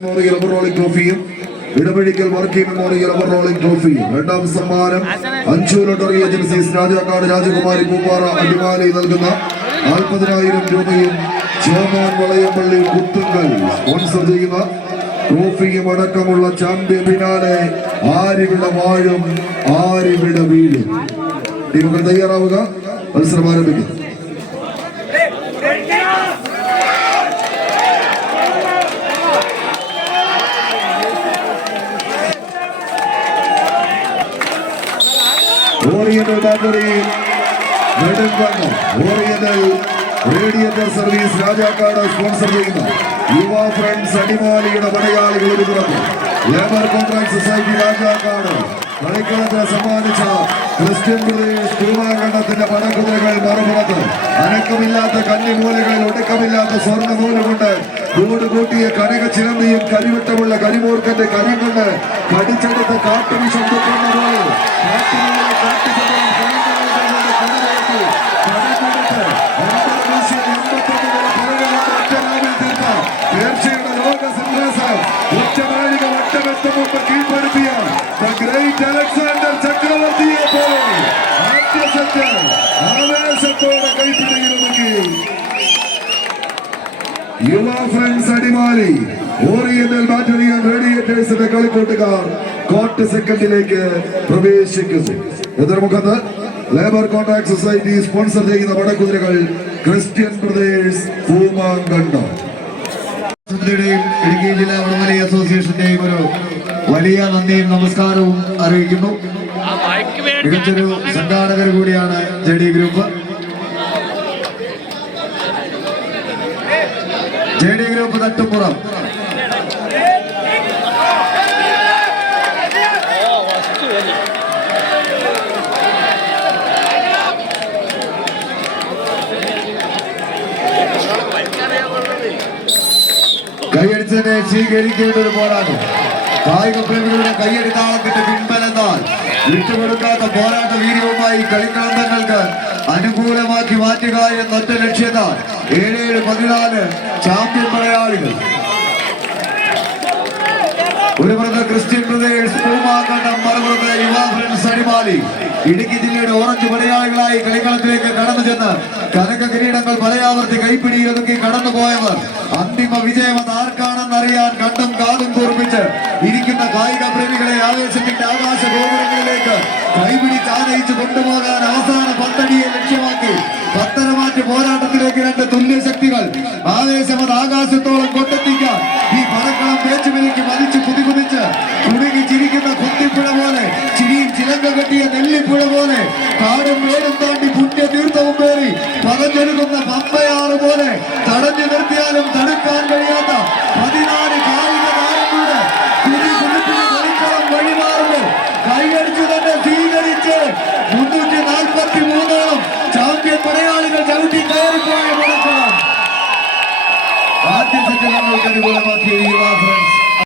Memorial rubber rolling ട്രോഫിയും ഇടപെടിക്കൽ Varkey memorial rubber rolling ട്രോഫിയും രണ്ടാം സമ്മാനം അഞ്ചു ലോട്ടറി ഏജൻസീസ് രാജാക്കാട് രാജകുമാരി പൂപ്പാറ അടിമാലി നൽകുന്ന 40,000 രൂപയും ചേമാൻ വളയപ്പള്ളി കുത്തുങ്കൽ സ്പോൺസർ ചെയ്യുന്ന ട്രോഫിയും അടക്കമുള്ള ചാമ്പ്യൻ ഫിനാലെ ആരിവിടെ വാഴും ആരിവിടെ വീഴും. ടീമുകൾ തയ്യാറാവുക, മത്സരം ആരംഭിക്കും. Oriental battery Nedumkandam oriental radiator service Rajakkad sponsor ചെയ്യുന്ന യുവ ഫ്രണ്ട്സ് അടിമാലിയുടെ പടയാളികൾ ഒരു പുറത്ത് ലേബർ കോൺട്രാക്ട് സൊസൈറ്റി രാജാക്കാട് കളിക്കളത്തിന് സമ്മാനിച്ച ക്രിസ്ത്യൻ ബ്രദേഴ്സ് തിരുവാങ്കണ്ടത്തിന്റെ പടക്കുതിരകൾ മറുപുറത്ത് അനക്കമില്ലാത്ത കന്നിമൂലകളിൽ ഒടുക്കമില്ലാത്ത സ്വർണ്ണമൂല കൊണ്ട് കൂട് കൂട്ടിയ കനക ചിലമ്പിയും കരിവട്ടമുള്ള കരിമൂർക്കന്റെ കരം കൊണ്ട് കടിച്ചെടുത്ത കാട്ടുവിഷം തുപ്പുന്ന പോലെ കീഴ്പ്പെടുത്തിയ അലക്സാണ്ടർ ചക്രവർത്തിയെ പോലെ ആവേശത്തോടെ കൈപ്പിടിയിലൊതുക്കി Yuva friends Adimali oriental battery and റേഡിയേറ്റേഴ്സിന്റെ കളിക്കൂട്ടുകാർ കോർട്ട് സെക്കൻഡിലേക്ക് പ്രവേശിക്കുന്നു. എതിർമുഖത്ത് ലേബർ കോൺട്രാക്ട് സൊസൈറ്റി സ്പോൺസർ ചെയ്യുന്ന പടക്കുതിരകൾ ക്രിസ്ത്യൻ ബ്രദേഴ്സ് പൂമാങ്കണ്ടം. ഇടുക്കി ജില്ലാ വടംവലി അസോസിയേഷന്റെയും ഒരു വലിയ നന്ദിയും നമസ്കാരവും അറിയിക്കുന്നു. മികച്ചൊരു സംഘാടകർ കൂടിയാണ് JD ഗ്രൂപ്പ്. JD ഗ്രൂപ്പ് തട്ടുപുറം കൈയടിച്ചതിനെ സ്വീകരിക്കേണ്ട ഒരു പോരാട്ടം. കായിക പ്രേമികളുടെ കയ്യടി താളത്തിന്റെ പിൻബലത്താൽ വിട്ടുകൊടുക്കാത്ത പോരാട്ട വീര്യവുമായി കളിക്കളം തങ്ങൾക്ക് അനുകൂലമാക്കി മാറ്റുക എന്നൊറ്റ ലക്ഷ്യത്താൽ 7-14 ചാമ്പ്യൻ മലയാളികൾ ഒരു പുറത്ത് ക്രിസ്ത്യൻ ബ്രദേഴ്സ് പൂമാങ്കണ്ടം, മറുപുറത്ത് യുവ ഫ്രണ്ട്സ് അടിമാലി. ഇടുക്കി ജില്ലയുടെ ഓറഞ്ച് പടയാളികളായി കളിക്കളത്തിലേക്ക് കടന്നു ചെന്ന് കനക കിരീടങ്ങൾ പലയാവർത്തി കൈപ്പിടിയിലൊതുക്കി കടന്നുപോയവർ അന്തിമ വിജയം അത് ആർക്കാണെന്നറിയാൻ കണ്ടും കാതും കൂർപ്പിച്ച് ഇരിക്കുന്ന കായിക പ്രേമികളെ ആവേശത്തിന്റെ ആകാശ ഗോപുരങ്ങളിലേക്ക് കൈപിടിച്ച് ആനയിച്ച് കൊണ്ടുപോകാൻ അവസാന പന്തടിയെ ലക്ഷ്യമാക്കി പത്തരമാറ്റ് പോരാട്ടത്തിലേക്ക് രണ്ട് തുല്യ ശക്തികൾ ആവേശം അത് ആകാശത്തോടെ